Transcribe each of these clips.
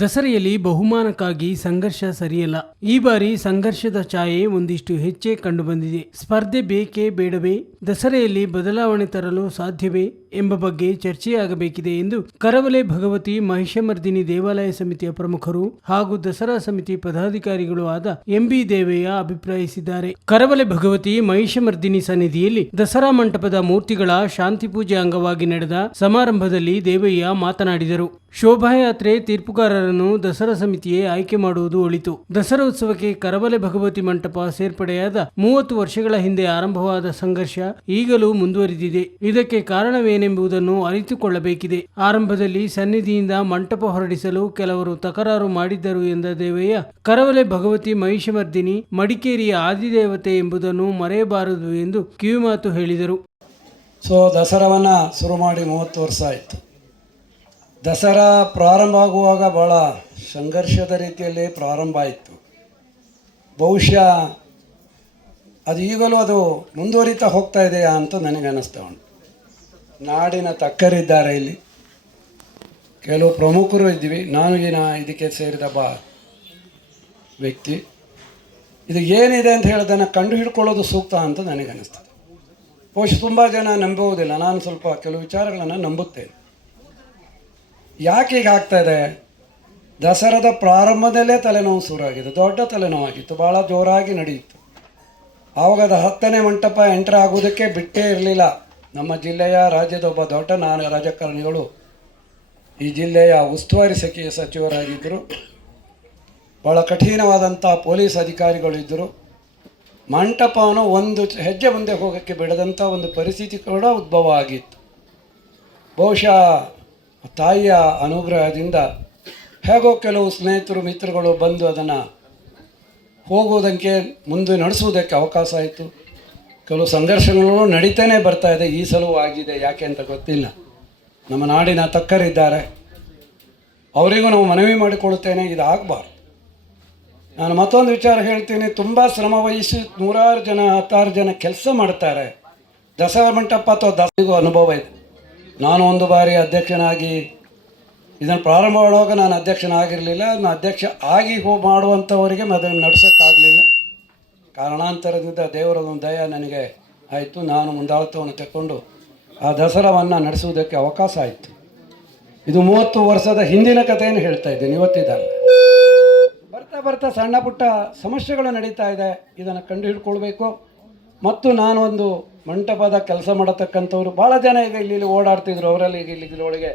ದಸರೆಯಲ್ಲಿ ಬಹುಮಾನಕ್ಕಾಗಿ ಸಂಘರ್ಷ ಸರಿಯಲ್ಲ. ಈ ಬಾರಿ ಸಂಘರ್ಷದ ಛಾಯೆ ಒಂದಿಷ್ಟು ಹೆಚ್ಚೇ ಕಂಡುಬಂದಿದೆ. ಸ್ಪರ್ಧೆ ಬೇಕೇ ಬೇಡವೇ? ದಸರೆಯಲ್ಲಿ ಬದಲಾವಣೆ ತರಲು ಸಾಧ್ಯವೇ? ಎಂಬ ಬಗ್ಗೆ ಚರ್ಚೆಯಾಗಬೇಕಿದೆ ಎಂದು ಕರವಲೆ ಭಗವತಿ ಮಹಿಷಮರ್ದಿನಿ ದೇವಾಲಯ ಸಮಿತಿಯ ಪ್ರಮುಖರು ಹಾಗೂ ದಸರಾ ಸಮಿತಿ ಪದಾಧಿಕಾರಿಗಳು ಆದ ಎಂಬಿ ದೇವಯ್ಯ ಅಭಿಪ್ರಾಯಿಸಿದ್ದಾರೆ. ಕರವಲೆ ಭಗವತಿ ಮಹಿಷಮರ್ದಿನಿ ಸನ್ನಿಧಿಯಲ್ಲಿ ದಸರಾ ಮಂಟಪದ ಮೂರ್ತಿಗಳ ಶಾಂತಿ ಪೂಜೆ ಅಂಗವಾಗಿ ನಡೆದ ಸಮಾರಂಭದಲ್ಲಿ ದೇವಯ್ಯ ಮಾತನಾಡಿದರು. ಶೋಭಾಯಾತ್ರೆ ತೀರ್ಪುಗಾರರನ್ನು ದಸರಾ ಸಮಿತಿಯೇ ಆಯ್ಕೆ ಮಾಡುವುದು ಒಳಿತು. ದಸರಾ ಉತ್ಸವಕ್ಕೆ ಕರಬಲೆ ಭಗವತಿ ಮಂಟಪ ಸೇರ್ಪಡೆಯಾದ ಮೂವತ್ತು ವರ್ಷಗಳ ಹಿಂದೆ ಆರಂಭವಾದ ಸಂಘರ್ಷ ಈಗಲೂ ಮುಂದುವರಿದಿದೆ. ಇದಕ್ಕೆ ಕಾರಣವೇನೆಂಬುದನ್ನು ಅರಿತುಕೊಳ್ಳಬೇಕಿದೆ. ಆರಂಭದಲ್ಲಿ ಸನ್ನಿಧಿಯಿಂದ ಮಂಟಪ ಹೊರಡಿಸಲು ಕೆಲವರು ತಕರಾರು ಮಾಡಿದ್ದರು ಎಂದ ದೇವಯ್ಯ ಕರವಲೆ ಭಗವತಿ ಮಹಿಷಮರ್ದಿನಿ, ಮಡಿಕೇರಿಯ ಆದಿದೇವತೆ ಎಂಬುದನ್ನು ಮರೆಯಬಾರದು ಎಂದು ಕಿವಿಮಾತು ಹೇಳಿದರು. ಸೊ ದಸರಾವನ್ನು ಶುರು ಮಾಡಿ ಮೂವತ್ತು ವರ್ಷ ಆಯಿತು. ದಸರಾ ಪ್ರಾರಂಭ ಆಗುವಾಗ ಭಾಳ ಸಂಘರ್ಷದ ರೀತಿಯಲ್ಲಿ ಪ್ರಾರಂಭ ಆಯಿತು. ಬಹುಶಃ ಅದು ಈಗಲೂ ಅದು ಮುಂದುವರಿತಾ ಹೋಗ್ತಾ ಇದೆಯಾ ಅಂತ ನನಗೆ ಅನ್ನಿಸ್ತಾ ಉಂಟು. ನಾಡಿನ ತಕ್ಕರಿದ್ದಾರೆ ಇಲ್ಲಿ. ಕೆಲವು ಪ್ರಮುಖರು ಇದ್ದೀವಿ. ನಾನು ಈ ಇದಕ್ಕೆ ಸೇರಿದ ಬಾ ವ್ಯಕ್ತಿ. ಇದು ಏನಿದೆ ಅಂತ ಹೇಳೋದನ್ನು ಕಂಡು ಹಿಡ್ಕೊಳ್ಳೋದು ಸೂಕ್ತ ಅಂತ ನನಗೆ ಅನ್ನಿಸ್ತದೆ ಬಹುಶಃ ತುಂಬ ಜನ ನಂಬುವುದಿಲ್ಲ. ನಾನು ಸ್ವಲ್ಪ ಕೆಲವು ವಿಚಾರಗಳನ್ನು ನಂಬುತ್ತೇನೆ. ಯಾಕೆ ಈಗ ಆಗ್ತಾ ಇದೆ? ದಸರಾದ ಪ್ರಾರಂಭದಲ್ಲೇ ತಲೆನೋವು ಶುರುವಾಗಿದೆ ದೊಡ್ಡ ತಲೆನೋವಾಗಿತ್ತು ಭಾಳ ಜೋರಾಗಿ ನಡೆಯಿತು. ಆವಾಗ ಅದು ಹತ್ತನೇ ಮಂಟಪ ಎಂಟರ್ ಆಗೋದಕ್ಕೆ ಬಿಟ್ಟೇ ಇರಲಿಲ್ಲ. ನಮ್ಮ ಜಿಲ್ಲೆಯ ರಾಜ್ಯದ ಒಬ್ಬ ದೊಡ್ಡ ನಾನು ರಾಜಕಾರಣಿಗಳು ಈ ಜಿಲ್ಲೆಯ ಉಸ್ತುವಾರಿ ಸಖಿಯ ಸಚಿವರಾಗಿದ್ದರು. ಭಾಳ ಕಠಿಣವಾದಂಥ ಪೊಲೀಸ್ ಅಧಿಕಾರಿಗಳಿದ್ದರು ಮಂಟಪವನ್ನು ಒಂದು ಹೆಜ್ಜೆ ಮುಂದೆ ಹೋಗೋಕ್ಕೆ ಬಿಡದಂಥ ಒಂದು ಪರಿಸ್ಥಿತಿ ಕೂಡ ಉದ್ಭವ ಆಗಿತ್ತು. ಬಹುಶಃ ತಾಯಿಯ ಅನುಗ್ರಹದಿಂದ ಹೇಗೋ ಕೆಲವು ಸ್ನೇಹಿತರು, ಮಿತ್ರಗಳು ಬಂದು ಅದನ್ನು ಹೋಗೋದಕ್ಕೆ ಮುಂದೆ ನಡೆಸುವುದಕ್ಕೆ ಅವಕಾಶ ಆಯಿತು. ಕೆಲವು ಸಂಘರ್ಷಗಳು ನಡೀತಾನೆ ಬರ್ತಾ ಇದೆ, ಈ ಸಲವೂ ಆಗಿದೆ, ಯಾಕೆ ಅಂತ ಗೊತ್ತಿಲ್ಲ. ನಮ್ಮ ನಾಡಿನ ತಕ್ಕರಿದ್ದಾರೆ. ಅವರಿಗೂ ನಾವು ಮನವಿ ಮಾಡಿಕೊಳ್ಳುತ್ತೇನೆ, ಇದು ಆಗಬಾರ್ದು. ನಾನು ಮತ್ತೊಂದು ವಿಚಾರ ಹೇಳ್ತೀನಿ, ತುಂಬ ಶ್ರಮ ವಹಿಸಿ ನೂರಾರು ಜನ, ಹತ್ತಾರು ಜನ ಕೆಲಸ ಮಾಡ್ತಾರೆ. ದಸರಾ ಮಂಟಪ ಅಥವಾ ದಸರಿಗೂ ಅನುಭವ ಇದೆ. ನಾನು ಒಂದು ಬಾರಿ ಅಧ್ಯಕ್ಷನಾಗಿ ಇದನ್ನು ಪ್ರಾರಂಭ ಮಾಡುವಾಗ ನಾನು ಅಧ್ಯಕ್ಷನಾಗಿರಲಿಲ್ಲ. ನಾನು ಅಧ್ಯಕ್ಷ ಆಗಿ ಹೋ, ಮಾಡುವಂಥವರಿಗೆ ಅದನ್ನು ನಡೆಸೋಕ್ಕಾಗಲಿಲ್ಲ. ಕಾರಣಾಂತರದಿಂದ ದೇವರ ಒಂದು ದಯ ನನಗೆ ಆಯಿತು. ನಾನು ಮುಂದಾಳತ್ವವನ್ನು ತಗೊಂಡು ಆ ದಸರಾವನ್ನು ನಡೆಸುವುದಕ್ಕೆ ಅವಕಾಶ ಆಯಿತು. ಇದು ಮೂವತ್ತು ವರ್ಷದ ಹಿಂದಿನ ಕಥೆಯನ್ನು ಹೇಳ್ತಾ ಇದ್ದೀನಿ ಇವತ್ತಿದ್ದಾರೆ ಬರ್ತಾ ಬರ್ತಾ ಸಣ್ಣ ಪುಟ್ಟ ಸಮಸ್ಯೆಗಳು ನಡೀತಾ ಇದೆ. ಇದನ್ನು ಕಂಡು ಹಿಡ್ಕೊಳ್ಬೇಕು. ಮತ್ತು ನಾನು ಒಂದು ಮಂಟಪದ ಕೆಲಸ ಮಾಡತಕ್ಕಂಥವ್ರು ಭಾಳ ಜನ ಈಗ ಇಲ್ಲಿ ಓಡಾಡ್ತಿದ್ರು, ಅವರಲ್ಲಿ ಈಗ ಇಲ್ಲಿ ಒಳಗೆ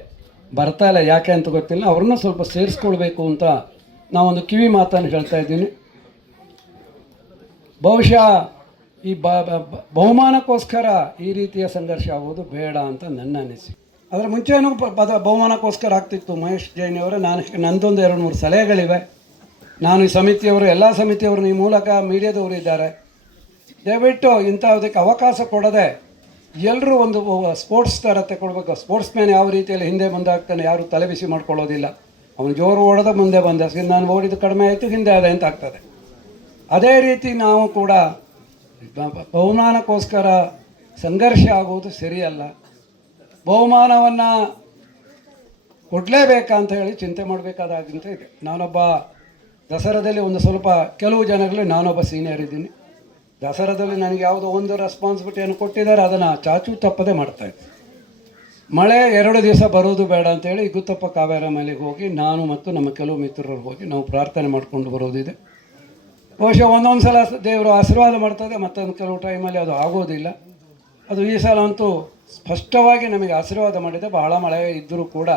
ಬರ್ತಾ ಇಲ್ಲ. ಯಾಕೆ ಅಂತ ಗೊತ್ತಿಲ್ಲ. ಅವ್ರನ್ನ ಸ್ವಲ್ಪ ಸೇರಿಸ್ಕೊಳ್ಬೇಕು ಅಂತ ನಾವೊಂದು ಕಿವಿ ಮಾತನ್ನು ಹೇಳ್ತಾ ಇದ್ದೀನಿ. ಬಹುಶಃ ಈ ಬ ಬಹುಮಾನಕ್ಕೋಸ್ಕರ ಈ ರೀತಿಯ ಸಂಘರ್ಷ ಆಗೋದು ಬೇಡ ಅಂತ ನನ್ನ ಅನಿಸಿಕೆ. ಅದರ ಮುಂಚೆನೂ ಪದ, ಬಹುಮಾನಕ್ಕೋಸ್ಕರ ಆಗ್ತಿತ್ತು ಮಹೇಶ್ ಜೈನ್ ಅವರ. ನಾನು ನಂದೊಂದು ಎರಡು ಮೂರು ಸಲಹೆಗಳಿವೆ. ನಾನು ಈ ಸಮಿತಿಯವರು, ಎಲ್ಲ ಸಮಿತಿಯವರು ಈ ಮೂಲಕ ಮೀಡಿಯಾದವರು ಇದ್ದಾರೆ. ದಯವಿಟ್ಟು ಇಂಥದಕ್ಕೆ ಅವಕಾಶ ಕೊಡದೆ ಎಲ್ಲರೂ ಒಂದು ಸ್ಪೋರ್ಟ್ಸ್ ಥರ ತಗೊಳ್ಬೇಕು. ಸ್ಪೋರ್ಟ್ಸ್ ಮ್ಯಾನ್ ಯಾವ ರೀತಿಯಲ್ಲಿ ಹಿಂದೆ ಬಂದಾಗ್ತಾನೆ ಯಾರು ತಲೆ ಬಿಸಿ ಮಾಡ್ಕೊಳ್ಳೋದಿಲ್ಲ. ಅವನು ಜೋರು ಓಡದ ಮುಂದೆ ಬಂದ ನಾನು ಓಡಿದ್ದು ಕಡಿಮೆ ಆಯಿತು, ಹಿಂದೆ ಅದೇ ಅಂತ ಆಗ್ತದೆ. ಅದೇ ರೀತಿ ನಾವು ಕೂಡ ಬಹುಮಾನಕ್ಕೋಸ್ಕರ ಸಂಘರ್ಷ ಆಗುವುದು ಸರಿಯಲ್ಲ. ಬಹುಮಾನವನ್ನು ಕೊಡಲೇಬೇಕಾ ಅಂತ ಹೇಳಿ ಚಿಂತೆ ಮಾಡಬೇಕಾದಾಗಿಂತ ಇದೆ. ನಾನೊಬ್ಬ ದಸರಾದಲ್ಲಿ ಒಂದು ಸ್ವಲ್ಪ ಕೆಲವು ಜನಗಳಲ್ಲಿ ನಾನೊಬ್ಬ ಸೀನಿಯರ್ ಇದ್ದೀನಿ. ದಸರಾದಲ್ಲಿ ನನಗೆ ಯಾವುದೋ ಒಂದು ರೆಸ್ಪಾನ್ಸಿಬಿಲಿಟಿಯನ್ನು ಕೊಟ್ಟಿದ್ದಾರೆ, ಅದನ್ನು ಚಾಚು ತಪ್ಪದೆ ಮಾಡ್ತಾ ಇದ್ದೆ. ಮಳೆ ಎರಡು ದಿವಸ ಬರೋದು ಬೇಡ ಅಂತೇಳಿ ಗುತ್ತಪ್ಪ ಕಾವೇರ ಮಲೆಗೆ ಹೋಗಿ ನಾನು ಮತ್ತು ನಮ್ಮ ಕೆಲವು ಮಿತ್ರರು ಹೋಗಿ ನಾವು ಪ್ರಾರ್ಥನೆ ಮಾಡಿಕೊಂಡು ಬರೋದಿದೆ. ಬಹುಶಃ ಒಂದೊಂದು ಸಲ ದೇವರು ಆಶೀರ್ವಾದ ಮಾಡ್ತದೆ ಮತ್ತೊಂದು ಕೆಲವು ಟೈಮಲ್ಲಿ ಅದು ಆಗೋದಿಲ್ಲ. ಅದು ಈ ಸಲ ಅಂತೂ ಸ್ಪಷ್ಟವಾಗಿ ನಮಗೆ ಆಶೀರ್ವಾದ ಮಾಡಿದೆ. ಬಹಳ ಮಳೆ ಇದ್ದರೂ ಕೂಡ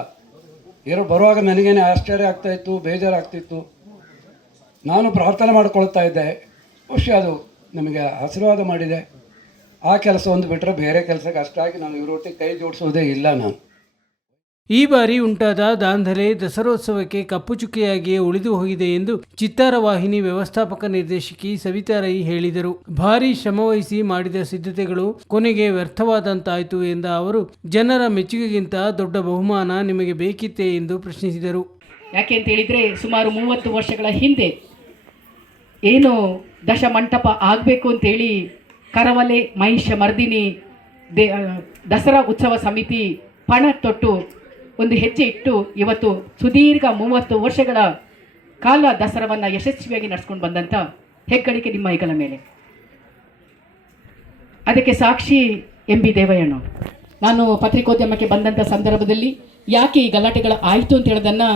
ಏನು ಬರುವಾಗ ನನಗೇನೆ ಆಶ್ಚರ್ಯ ಆಗ್ತಾಯಿತ್ತು ಬೇಜಾರಾಗ್ತಿತ್ತು. ನಾನು ಪ್ರಾರ್ಥನೆ ಮಾಡ್ಕೊಳ್ತಾ ಇದ್ದೆ. ಬಹುಶಃ ಅದು ನಮಗೆ ಆಶೀರ್ವಾದ ಮಾಡಿದೆ. ಆ ಕೆಲಸ ಒಂದು ಬಿಟ್ಟರೆ ಬೇರೆ ಕೆಲಸಕ್ಕೆ ಅಷ್ಟಾಗಿ ನಾನು ಇವರೊಟ್ಟಿಗೆ ಕೈ ಜೋಡಿಸೋದೇ ಇಲ್ಲ ನಾನು. ಈ ಬಾರಿ ಉಂಟಾದ ದಾಂಧಲೆ ದಸರೋತ್ಸವಕ್ಕೆ ಕಪ್ಪು ಚುಕ್ಕೆಯಾಗಿಯೇ ಉಳಿದು ಹೋಗಿದೆ ಎಂದು ಚಿತ್ತಾರ ವಾಹಿನಿ ವ್ಯವಸ್ಥಾಪಕ ನಿರ್ದೇಶಕಿ ಸವಿತಾ ರೈ ಹೇಳಿದರು. ಭಾರಿ ಶ್ರಮವಹಿಸಿ ಮಾಡಿದ ಸಿದ್ಧತೆಗಳು ಕೊನೆಗೆ ವ್ಯರ್ಥವಾದಂತಾಯಿತು ಎಂದ ಅವರು ಜನರ ಮೆಚ್ಚುಗೆಗಿಂತ ದೊಡ್ಡ ಬಹುಮಾನ ನಿಮಗೆ ಬೇಕಿತ್ತೆ ಎಂದು ಪ್ರಶ್ನಿಸಿದರು. ಯಾಕೆ ಅಂತ ಹೇಳಿದ್ರೆ ಸುಮಾರು ಮೂವತ್ತು ವರ್ಷಗಳ ಹಿಂದೆ ಏನು ದಶಮಂಟಪ ಆಗಬೇಕು ಅಂತೇಳಿ ಕರವಲೆ, ಮಹಿಷ ಮರ್ದಿನಿ, ದೇ ದಸರಾ ಉತ್ಸವ ಸಮಿತಿ ಪಣ ತೊಟ್ಟು ಒಂದು ಹೆಜ್ಜೆ ಇಟ್ಟು ಇವತ್ತು ಸುದೀರ್ಘ ಮೂವತ್ತು ವರ್ಷಗಳ ಕಾಲ ದಸರಾವನ್ನು ಯಶಸ್ವಿಯಾಗಿ ನಡೆಸ್ಕೊಂಡು ಬಂದಂಥ ಹೆಗ್ಗಳಿಕೆ ನಿಮ್ಮ ಹೆಗಲ ಮೇಲೆ. ಅದಕ್ಕೆ ಸಾಕ್ಷಿ ಎಂ ಬಿ ದೇವಯ್ಯಣ್ಣ. ನಾನು ಪತ್ರಿಕೋದ್ಯಮಕ್ಕೆ ಬಂದಂಥ ಸಂದರ್ಭದಲ್ಲಿ ಯಾಕೆ ಈ ಗಲಾಟೆಗಳು ಆಯಿತು ಅಂತ ಹೇಳೋದನ್ನು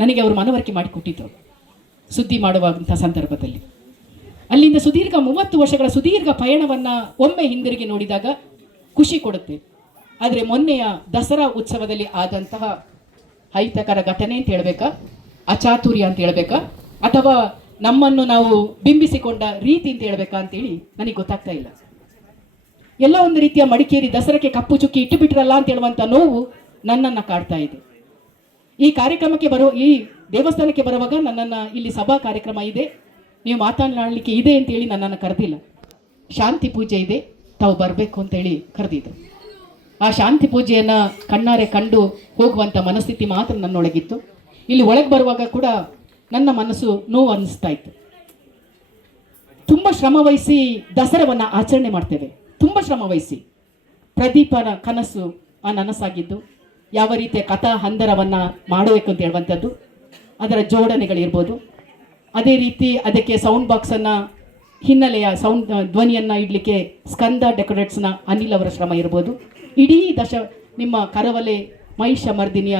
ನನಗೆ ಅವರು ಮನವರಿಕೆ ಮಾಡಿಕೊಟ್ಟಿದ್ದರು ಸುದ್ದಿ ಮಾಡುವಂಥ ಸಂದರ್ಭದಲ್ಲಿ. ಅಲ್ಲಿಂದ ಸುದೀರ್ಘ ಮೂವತ್ತು ವರ್ಷಗಳ ಸುದೀರ್ಘ ಪಯಣವನ್ನು ಒಮ್ಮೆ ಹಿಂದಿರುಗಿ ನೋಡಿದಾಗ ಖುಷಿ ಕೊಡುತ್ತೆ. ಆದರೆ ಮೊನ್ನೆಯ ದಸರಾ ಉತ್ಸವದಲ್ಲಿ ಆದಂತಹ ಅಹಿತಕರ ಘಟನೆ ಅಂತ ಹೇಳಬೇಕಾ? ಅಚಾತುರ್ಯ ಅಂತ ಹೇಳಬೇಕಾ? ಅಥವಾ ನಮ್ಮನ್ನು ನಾವು ಬಿಂಬಿಸಿಕೊಂಡ ರೀತಿ ಅಂತ ಹೇಳ್ಬೇಕಾ ಅಂತೇಳಿ ನನಗೆ ಗೊತ್ತಾಗ್ತಾ ಇಲ್ಲ. ಎಲ್ಲ ಒಂದು ರೀತಿಯ ಮಡಿಕೇರಿ ದಸರಾಕ್ಕೆ ಕಪ್ಪು ಚುಕ್ಕಿ ಇಟ್ಟು ಬಿಟ್ರಲ್ಲ ಅಂತ ಹೇಳುವಂಥ ನೋವು ನನ್ನನ್ನು ಕಾಡ್ತಾ ಇದೆ. ಈ ಕಾರ್ಯಕ್ರಮಕ್ಕೆ ಬರೋ ಈ ದೇವಸ್ಥಾನಕ್ಕೆ ಬರುವಾಗ ನನ್ನನ್ನು ಇಲ್ಲಿ ಸಭಾ ಕಾರ್ಯಕ್ರಮ ಇದೆ. ನೀವು ಮಾತನಾಡಲಿಕ್ಕೆ ಇದೆ ಅಂತೇಳಿ ನನ್ನನ್ನು ಕರೆದಿಲ್ಲ. ಶಾಂತಿ ಪೂಜೆ ಇದೆ. ತಾವು ಬರಬೇಕು ಅಂತೇಳಿ ಕರೆದಿದ್ದರು ಆ ಶಾಂತಿ ಪೂಜೆಯನ್ನು ಕಣ್ಣಾರೆ ಕಂಡು ಹೋಗುವಂಥ ಮನಸ್ಥಿತಿ ಮಾತ್ರ ನನ್ನೊಳಗಿತ್ತು. ಇಲ್ಲಿ ಒಳಗೆ ಬರುವಾಗ ಕೂಡ ನನ್ನ ಮನಸ್ಸು ನೋವು ಅನ್ನಿಸ್ತಾ ಇತ್ತು. ತುಂಬ ಶ್ರಮ ವಹಿಸಿ ದಸರಾವನ್ನು ಆಚರಣೆ ಮಾಡ್ತೇವೆ. ತುಂಬ ಶ್ರಮ ವಹಿಸಿ. ಪ್ರದೀಪನ ಕನಸು ಆ ನನಸಾಗಿದ್ದು. ಯಾವ ರೀತಿಯ ಕಥಾ ಹಂದರವನ್ನು ಮಾಡಬೇಕು ಅಂತ ಹೇಳುವಂಥದ್ದು. ಅದರ ಜೋಡಣೆಗಳಿರ್ಬೋದು. ಅದೇ ರೀತಿ ಅದಕ್ಕೆ ಸೌಂಡ್ ಬಾಕ್ಸನ್ನು ಹಿನ್ನೆಲೆಯ ಸೌಂಡ್ ಧ್ವನಿಯನ್ನು ಇಡಲಿಕ್ಕೆ ಸ್ಕಂದ ಡೆಕೋರೇಟ್ಸ್ನ ಅನಿಲ್ ಅವರ ಶ್ರಮ ಇರ್ಬೋದು. ಇಡೀ ದಶ, ನಿಮ್ಮ ಕರವಲೆ ಮಹಿಷ ಮರ್ದಿನಿಯ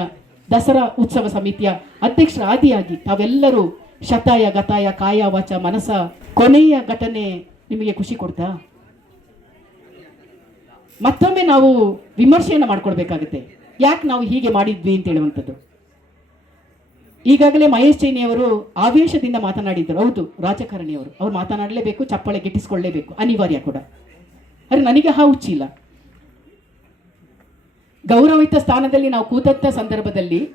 ದಸರಾ ಉತ್ಸವ ಸಮಿತಿಯ ಅಧ್ಯಕ್ಷರ ಆದಿಯಾಗಿ ತಾವೆಲ್ಲರೂ ಶತಾಯ, ಗತಾಯ, ಕಾಯ, ವಾಚ, ಮನಸ, ಕೊನೆಯ ಘಟನೆ ನಿಮಗೆ ಖುಷಿ ಕೊಡ್ತಾ? ಮತ್ತೊಮ್ಮೆ ನಾವು ವಿಮರ್ಶೆಯನ್ನು ಮಾಡ್ಕೊಳ್ಬೇಕಾಗುತ್ತೆ. ಯಾಕೆ ನಾವು ಹೀಗೆ ಮಾಡಿದ್ವಿ ಅಂತ ಹೇಳುವಂಥದ್ದು? ಈಗಾಗಲೇ ಮಹೇಶ್ ಜೈನಿಯವರು ಆವೇಶದಿಂದ ಮಾತನಾಡಿದ್ದರು. ಹೌದು, ರಾಜಕಾರಣಿಯವರು. ಅವ್ರು ಮಾತನಾಡಲೇಬೇಕು, ಚಪ್ಪಾಳೆ ಗಿಟ್ಟಿಸ್ಕೊಳ್ಳೇಬೇಕು, ಅನಿವಾರ್ಯ ಕೂಡ. ಅರೆ, ನನಗೆ ಹಾ ಹುಚ್ಚಿಲ್ಲ ಗೌರವಯುತ ಸ್ಥಾನದಲ್ಲಿ ನಾವು ಕೂತಂಥ ಸಂದರ್ಭದಲ್ಲಿ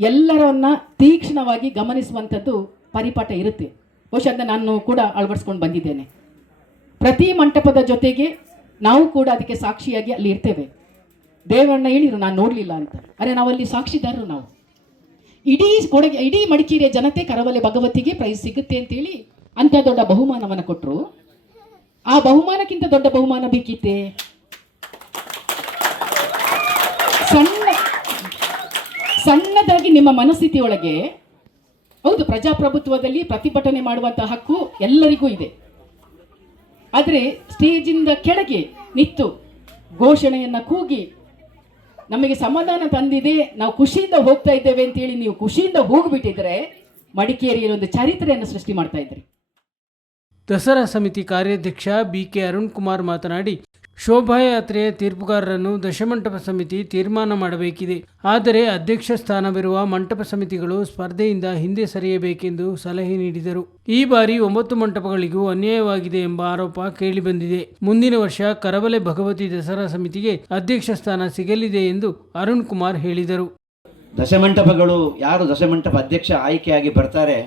ಎಲ್ಲರನ್ನ ತೀಕ್ಷ್ಣವಾಗಿ ಗಮನಿಸುವಂಥದ್ದು ಪರಿಪಾಠ ಇರುತ್ತೆ. ಬಹುಶಃ ಅದನ್ನ ನಾನು ಕೂಡ ಅಳವಡಿಸ್ಕೊಂಡು ಬಂದಿದ್ದೇನೆ. ಪ್ರತಿ ಮಂಟಪದ ಜೊತೆಗೆ ನಾವು ಕೂಡ ಅದಕ್ಕೆ ಸಾಕ್ಷಿಯಾಗಿ ಅಲ್ಲಿ ಇರ್ತೇವೆ. ದೇವರನ್ನ ಹೇಳಿದ್ರು ನಾನು ನೋಡಲಿಲ್ಲ ಅಂತ. ಅರೆ, ನಾವಲ್ಲಿ ಸಾಕ್ಷಿದಾರರು ನಾವು. ಇಡೀ ಕೊಡಗೆ, ಇಡೀ ಮಡಿಕೇರಿಯ ಜನತೆ ಕರವಲೆ ಭಗವತಿಗೆ ಪ್ರೈಸ್ ಸಿಗುತ್ತೆ ಅಂತೇಳಿ ಅಂತ ದೊಡ್ಡ ಬಹುಮಾನವನ್ನು ಕೊಟ್ಟರು ಆ ಬಹುಮಾನಕ್ಕಿಂತ ದೊಡ್ಡ ಬಹುಮಾನ ಬೇಕಿತ್ತೆ? ಸಣ್ಣ, ಸಣ್ಣದಾಗಿ ನಿಮ್ಮ ಮನಸ್ಥಿತಿಯೊಳಗೆ, ಹೌದು, ಪ್ರಜಾಪ್ರಭುತ್ವದಲ್ಲಿ ಪ್ರತಿಭಟನೆ ಮಾಡುವಂತಹ ಹಕ್ಕು ಎಲ್ಲರಿಗೂ ಇದೆ. ಆದರೆ ಸ್ಟೇಜಿಂದ ಕೆಳಗೆ ನಿಂತು ಘೋಷಣೆಯನ್ನು ಕೂಗಿ ನಮಗೆ ಸಮಾಧಾನ ತಂದಿದೆ, ನಾವು ಖುಷಿಯಿಂದ ಹೋಗ್ತಾ ಇದ್ದೇವೆ ಅಂತೇಳಿ ನೀವು ಖುಷಿಯಿಂದ ಹೋಗ್ಬಿಟ್ಟಿದ್ರೆ ಮಡಿಕೇರಿಯಲ್ಲಿ ಒಂದು ಚರಿತ್ರೆಯನ್ನು ಸೃಷ್ಟಿ ಮಾಡ್ತಾ ಇದ್ರಿ. ದಸರಾ ಸಮಿತಿ ಕಾರ್ಯಾಧ್ಯಕ್ಷ ಬಿ ಕೆ ಅರುಣ್ ಕುಮಾರ್ ಮಾತನಾಡಿ ಶೋಭಾಯಾತ್ರೆಯ ತೀರ್ಪುಗಾರರನ್ನು ದಶಮಂಟಪ ಸಮಿತಿ ತೀರ್ಮಾನ ಮಾಡಬೇಕಿದೆ. ಆದರೆ ಅಧ್ಯಕ್ಷ ಸ್ಥಾನವಿರುವ ಮಂಟಪ ಸಮಿತಿಗಳು ಸ್ಪರ್ಧೆಯಿಂದ ಹಿಂದೆ ಸರಿಯಬೇಕೆಂದು ಸಲಹೆ ನೀಡಿದರು. ಈ ಬಾರಿ ಒಂಬತ್ತು ಮಂಟಪಗಳಿಗೂ ಅನ್ಯಾಯವಾಗಿದೆ ಎಂಬ ಆರೋಪ ಕೇಳಿಬಂದಿದೆ. ಮುಂದಿನ ವರ್ಷ ಕರವಲೆ ಭಗವತಿ ದಸರಾ ಸಮಿತಿಗೆ ಅಧ್ಯಕ್ಷ ಸ್ಥಾನ ಸಿಗಲಿದೆ ಎಂದು ಅರುಣ್ ಕುಮಾರ್ ಹೇಳಿದರು. ದಶಮಂಟಪಗಳು ಯಾರು ದಶಮಂಟಪ ಅಧ್ಯಕ್ಷ ಆಯ್ಕೆಯಾಗಿ ಬರ್ತಾರೆ,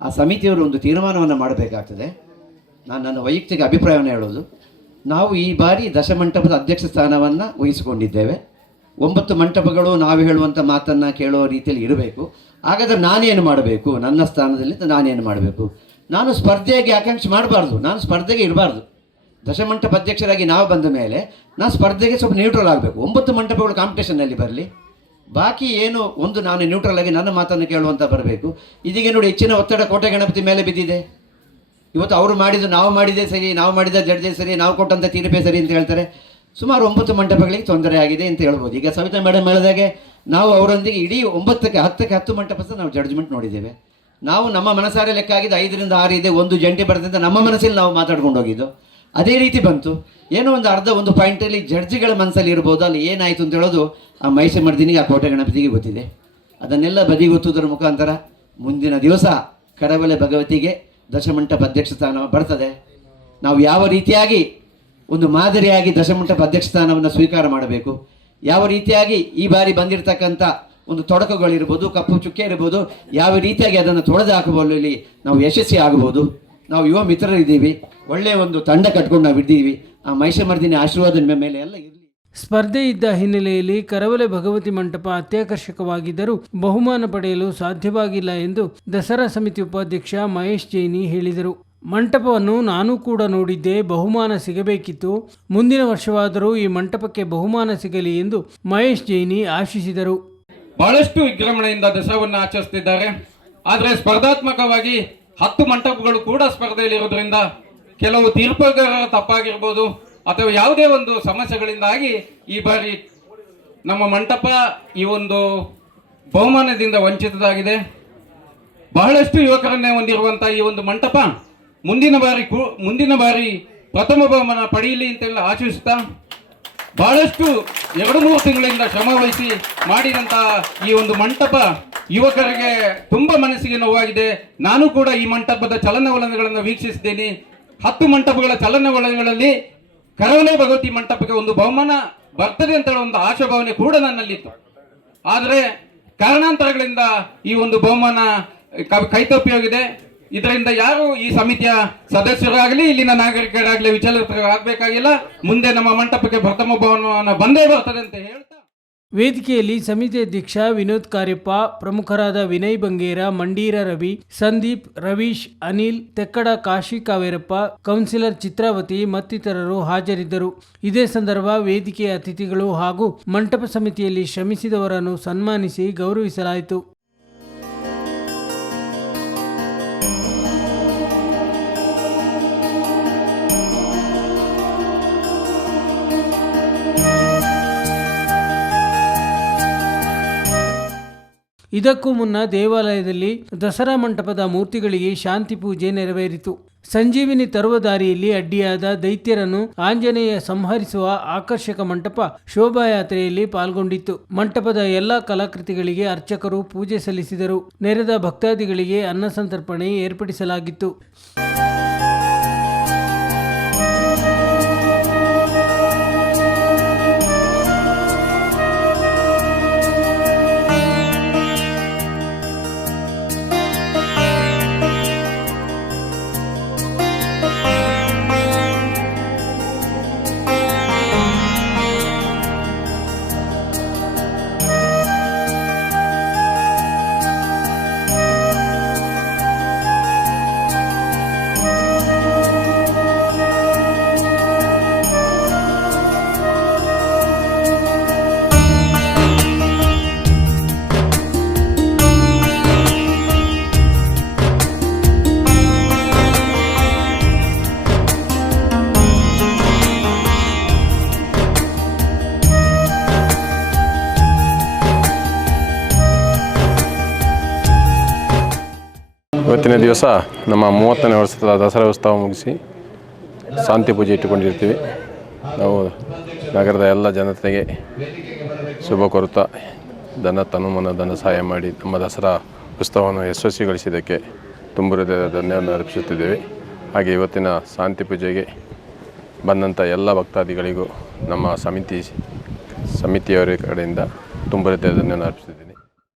ಆ ಸಮಿತಿಯವರು ಒಂದು ತೀರ್ಮಾನವನ್ನು ಮಾಡಬೇಕಾಗ್ತದೆ. ನಾನು ನನ್ನ ವೈಯಕ್ತಿಕ ಅಭಿಪ್ರಾಯವನ್ನು ಹೇಳೋದು. ನಾವು ಈ ಬಾರಿ ದಶಮಂಟಪದ ಅಧ್ಯಕ್ಷ ಸ್ಥಾನವನ್ನು ವಹಿಸಿಕೊಂಡಿದ್ದೇವೆ. ಒಂಬತ್ತು ಮಂಟಪಗಳು ನಾವು ಹೇಳುವಂಥ ಮಾತನ್ನು ಕೇಳೋ ರೀತಿಯಲ್ಲಿ ಇರಬೇಕು. ಹಾಗಾದರೆ ನಾನೇನು ಮಾಡಬೇಕು? ನನ್ನ ಸ್ಥಾನದಲ್ಲಿ ನಾನೇನು ಮಾಡಬೇಕು? ನಾನು ಸ್ಪರ್ಧೆಯಾಗಿ ಆಕಾಂಕ್ಷೆ ಮಾಡಬಾರ್ದು. ನಾನು ಸ್ಪರ್ಧೆಗೆ ಇರಬಾರ್ದು. ದಶಮಂಟಪ ಅಧ್ಯಕ್ಷರಾಗಿ ನಾವು ಬಂದ ಮೇಲೆ ನಾನು ಸ್ಪರ್ಧೆಗೆ ಸ್ವಲ್ಪ ನ್ಯೂಟ್ರಲ್ ಆಗಬೇಕು. ಒಂಬತ್ತು ಮಂಟಪಗಳು ಕಾಂಪಿಟೇಷನಲ್ಲಿ ಬರಲಿ. ಬಾಕಿ ಏನು ಒಂದು ನಾನು ನ್ಯೂಟ್ರಲ್ ಆಗಿ ನನ್ನ ಮಾತನ್ನು ಕೇಳುವಂತ ಬರಬೇಕು. ಇದೀಗ ನೋಡಿ, ಹೆಚ್ಚಿನ ಒತ್ತಡ ಕೋಟೆ ಗಣಪತಿ ಮೇಲೆ ಬಿದ್ದಿದೆ. ಇವತ್ತು ಅವರು ಮಾಡಿದ್ದು, ನಾವು ಮಾಡಿದ್ದೇ ಸರಿ, ನಾವು ಮಾಡಿದ ಜಡ್ಜೇ ಸರಿ, ನಾವು ಕೊಟ್ಟಂಥ ತೀರ್ಪೇ ಸರಿ ಅಂತ ಹೇಳ್ತಾರೆ. ಸುಮಾರು ಒಂಬತ್ತು ಮಂಟಪಗಳಿಗೆ ತೊಂದರೆ ಆಗಿದೆ ಅಂತ ಹೇಳ್ಬೋದು. ಈಗ ಸವಿತಾ ಮೇಡಮ್ ಹೇಳಿದಾಗೆ ನಾವು ಅವರೊಂದಿಗೆ ಇಡೀ ಒಂಬತ್ತಕ್ಕೆ, ಹತ್ತಕ್ಕೆ ಹತ್ತು ಮಂಟಪ ಸಹ ನಾವು ಜಡ್ಜ್ಮೆಂಟ್ ನೋಡಿದ್ದೇವೆ. ನಾವು ನಮ್ಮ ಮನಸಾರೆ ಲೆಕ್ಕ ಆಗಿದ್ದು ಐದರಿಂದ ಆರು ಇದೆ, ಒಂದು ಜಂಟಿ ಬರ್ತಂತ ನಮ್ಮ ಮನಸ್ಸಲ್ಲಿ ನಾವು ಮಾತಾಡ್ಕೊಂಡು ಹೋಗಿದ್ದು. ಅದೇ ರೀತಿ ಬಂತು. ಏನೋ ಒಂದು ಅರ್ಧ ಒಂದು ಪಾಯಿಂಟಲ್ಲಿ ಜಡ್ಜ್ಗಳ ಮನಸ್ಸಲ್ಲಿ ಇರ್ಬೋದು, ಅಲ್ಲಿ ಏನಾಯಿತು ಅಂತ ಹೇಳೋದು ಆ ಮೈಸೂರು ಮರ್ದಿನಿಗೆ ಆ ಕೋಟೆ ಗಣಪತಿಗೆ ಗೊತ್ತಿದೆ. ಅದನ್ನೆಲ್ಲ ಬದಿಗೊತ್ತುವುದರ ಮುಖಾಂತರ ಮುಂದಿನ ದಿವಸ ಕಡವಲೆ ಭಗವತಿಗೆ ದಶಮಂಟಪ ಅಧ್ಯಕ್ಷ ಸ್ಥಾನ ಬರ್ತದೆ. ನಾವು ಯಾವ ರೀತಿಯಾಗಿ ಒಂದು ಮಾದರಿಯಾಗಿ ದಶಮಂಟಪ ಅಧ್ಯಕ್ಷ ಸ್ಥಾನವನ್ನು ಸ್ವೀಕಾರ ಮಾಡಬೇಕು, ಯಾವ ರೀತಿಯಾಗಿ ಈ ಬಾರಿ ಬಂದಿರತಕ್ಕಂಥ ಒಂದು ತೊಡಕುಗಳಿರ್ಬೋದು, ಕಪ್ಪು ಚುಕ್ಕೆ ಇರ್ಬೋದು, ಯಾವ ರೀತಿಯಾಗಿ ಅದನ್ನು ತೊಡೆದು ಹಾಕಬಲ್ಲಿ ನಾವು ಯಶಸ್ವಿ ಆಗಬಹುದು. ನಾವು ಯುವ ಮಿತ್ರರಿದ್ದೀವಿ ಒಳ್ಳೆಯ ಒಂದು ತಂಡ ಕಟ್ಕೊಂಡು ನಾವು ಇದ್ದೀವಿ ಆ ಮಹಿಷಮರ್ದಿನಿ ಆಶೀರ್ವಾದ ನಿಮ್ಮ ಮೇಲೆ ಎಲ್ಲ ಸ್ಪರ್ಧೆ ಇದ್ದ ಹಿನ್ನೆಲೆಯಲ್ಲಿ ಕರವಲೆ ಭಗವತಿ ಮಂಟಪ ಅತ್ಯಾಕರ್ಷಕವಾಗಿದ್ದರೂ ಬಹುಮಾನ ಪಡೆಯಲು ಸಾಧ್ಯವಾಗಿಲ್ಲ ಎಂದು ದಸರಾ ಸಮಿತಿ ಉಪಾಧ್ಯಕ್ಷ ಮಹೇಶ್ ಜೈನಿ ಹೇಳಿದರು. ಮಂಟಪವನ್ನು ನಾನು ಕೂಡ ನೋಡಿದ್ದೆ ಬಹುಮಾನ ಸಿಗಬೇಕಿತ್ತು. ಮುಂದಿನ ವರ್ಷವಾದರೂ ಈ ಮಂಟಪಕ್ಕೆ ಬಹುಮಾನ ಸಿಗಲಿ ಎಂದು ಮಹೇಶ್ ಜೈನಿ ಆಶಿಸಿದರು. ಬಹಳಷ್ಟು ವಿಜೃಂಭಣೆಯಿಂದ ದಸರಾವನ್ನು ಆಚರಿಸುತ್ತಿದ್ದಾರೆ. ಆದರೆ ಸ್ಪರ್ಧಾತ್ಮಕವಾಗಿ ಹತ್ತು ಮಂಟಪಗಳು ಕೂಡ ಸ್ಪರ್ಧೆಯಲ್ಲಿರೋದ್ರಿಂದ ಕೆಲವು ತೀರ್ಪುಗಾರರ ತಪ್ಪಾಗಿರ್ಬೋದು. ಅಥವಾ ಯಾವುದೇ ಒಂದು ಸಮಸ್ಯೆಗಳಿಂದಾಗಿ ಈ ಬಾರಿ ನಮ್ಮ ಮಂಟಪ ಈ ಒಂದು ಬಹುಮಾನದಿಂದ ವಂಚಿತವಾಗಿದೆ ಬಹಳಷ್ಟು ಯುವಕರನ್ನೇ ಹೊಂದಿರುವಂತಹ ಈ ಒಂದು ಮಂಟಪ ಮುಂದಿನ ಬಾರಿ ಮುಂದಿನ ಬಾರಿ ಪ್ರಥಮ ಬಹುಮಾನ ಪಡೆಯಲಿ ಅಂತೆಲ್ಲ ಆಶಿಸುತ್ತಾ ಬಹಳಷ್ಟು ಎರಡು ಮೂರು ತಿಂಗಳಿಂದ ಶ್ರಮ ವಹಿಸಿ ಮಾಡಿದಂತಹ ಈ ಒಂದು ಮಂಟಪ ಯುವಕರಿಗೆ ತುಂಬಾ ಮನಸ್ಸಿಗೆ ನೋವಾಗಿದೆ. ನಾನು ಕೂಡ ಈ ಮಂಟಪದ ಚಲನವಲನಗಳನ್ನು ವೀಕ್ಷಿಸಿದ್ದೇನೆ. ಹತ್ತು ಮಂಟಪಗಳ ಚಲನವಲನಗಳಲ್ಲಿ ಕರವಲೆ ಭಗವತಿ ಮಂಟಪಕ್ಕೆ ಒಂದು ಬಹುಮಾನ ಬರ್ತದೆ ಅಂತ ಒಂದು ಆಶಾಭಾವನೆ ಕೂಡ ನನ್ನಲ್ಲಿತ್ತು. ಆದರೆ ಕಾರಣಾಂತರಗಳಿಂದ ಈ ಒಂದು ಬಹುಮಾನ ಕ- ಕೈತಪ್ಪಿ ಹೋಗಿದೆ ಇದರಿಂದ ಯಾರು ಈ ಸಮಿತಿಯ ಸದಸ್ಯರಾಗಲಿ, ಇಲ್ಲಿನ ನಾಗರಿಕರಾಗಲಿ ವಿಚಲಿತರಾಗಬೇಕಾಗಿಲ್ಲ ಮುಂದೆ ನಮ್ಮ ಮಂಟಪಕ್ಕೆ ಪ್ರಥಮ ಬಹುಮಾನ ಬಂದೇ ಬರ್ತದೆ ಅಂತ ಹೇಳ್ತಾ ವೇದಿಕೆಯಲ್ಲಿ ಸಮಿತಿ ಅಧ್ಯಕ್ಷ ವಿನೋದ್ ಕಾರ್ಯಪ್ಪ, ಪ್ರಮುಖರಾದ ವಿನಯ್ ಬಂಗೇರ, ಮಂಡೀರ ರವಿ, ಸಂದೀಪ್, ರವೀಶ್, ಅನಿಲ್, ತೆಕ್ಕಡ ಕಾಶಿ ಕಾವೇರಪ್ಪ, ಕೌನ್ಸಿಲರ್ ಚಿತ್ರಾವತಿ ಮತ್ತಿತರರು ಹಾಜರಿದ್ದರು. ಇದೇ ಸಂದರ್ಭ ವೇದಿಕೆಯ ಅತಿಥಿಗಳು ಹಾಗೂ ಮಂಟಪ ಸಮಿತಿಯಲ್ಲಿ ಶ್ರಮಿಸಿದವರನ್ನು ಸನ್ಮಾನಿಸಿ ಗೌರವಿಸಲಾಯಿತು. ಇದಕ್ಕೂ ಮುನ್ನ ದೇವಾಲಯದಲ್ಲಿ ದಸರಾ ಮಂಟಪದ ಮೂರ್ತಿಗಳಿಗೆ ಶಾಂತಿ ಪೂಜೆ ನೆರವೇರಿತು. ಸಂಜೀವಿನಿ ತರುವ ದಾರಿಯಲ್ಲಿ ಅಡ್ಡಿಯಾದ ದೈತ್ಯರನ್ನು ಆಂಜನೇಯ ಸಂಹರಿಸುವ ಆಕರ್ಷಕ ಮಂಟಪ ಶೋಭಾಯಾತ್ರೆಯಲ್ಲಿ ಪಾಲ್ಗೊಂಡಿತ್ತು. ಮಂಟಪದ ಎಲ್ಲಾ ಕಲಾಕೃತಿಗಳಿಗೆ ಅರ್ಚಕರು ಪೂಜೆ ಸಲ್ಲಿಸಿದರು. ನೆರೆದ ಭಕ್ತಾದಿಗಳಿಗೆ ಅನ್ನ ಸಂತರ್ಪಣೆ ಏರ್ಪಡಿಸಲಾಗಿತ್ತು. ದಿವಸ ನಮ್ಮ ಮೂವತ್ತನೇ ವರ್ಷದ ದಸರಾ ಉತ್ಸವ ಮುಗಿಸಿ ಶಾಂತಿ ಪೂಜೆ ಇಟ್ಟುಕೊಂಡಿರ್ತೀವಿ. ನಾವು ನಗರದ ಎಲ್ಲ ಜನತೆಗೆ ಶುಭ ಕೋರುತ್ತಾ ಧನ ತನುಮನ ಧನ ಸಹಾಯ ಮಾಡಿ ನಮ್ಮ ದಸರಾ ಉತ್ಸವವನ್ನು ಯಶಸ್ವಿಗೊಳಿಸಿದ್ದಕ್ಕೆ ತುಂಬ ಹೃದಯದ ಧನ್ಯವಾದ ಅರ್ಪಿಸುತ್ತಿದ್ದೇವೆ. ಹಾಗೆ ಇವತ್ತಿನ ಶಾಂತಿ ಪೂಜೆಗೆ ಬಂದಂಥ ಎಲ್ಲ ಭಕ್ತಾದಿಗಳಿಗೂ ನಮ್ಮ ಸಮಿತಿ, ಸಮಿತಿಯವರ ಕಡೆಯಿಂದ ತುಂಬ ಧನ್ಯವಾದ ಅರ್ಪಿಸುತ್ತಿದ್ದೇವೆ.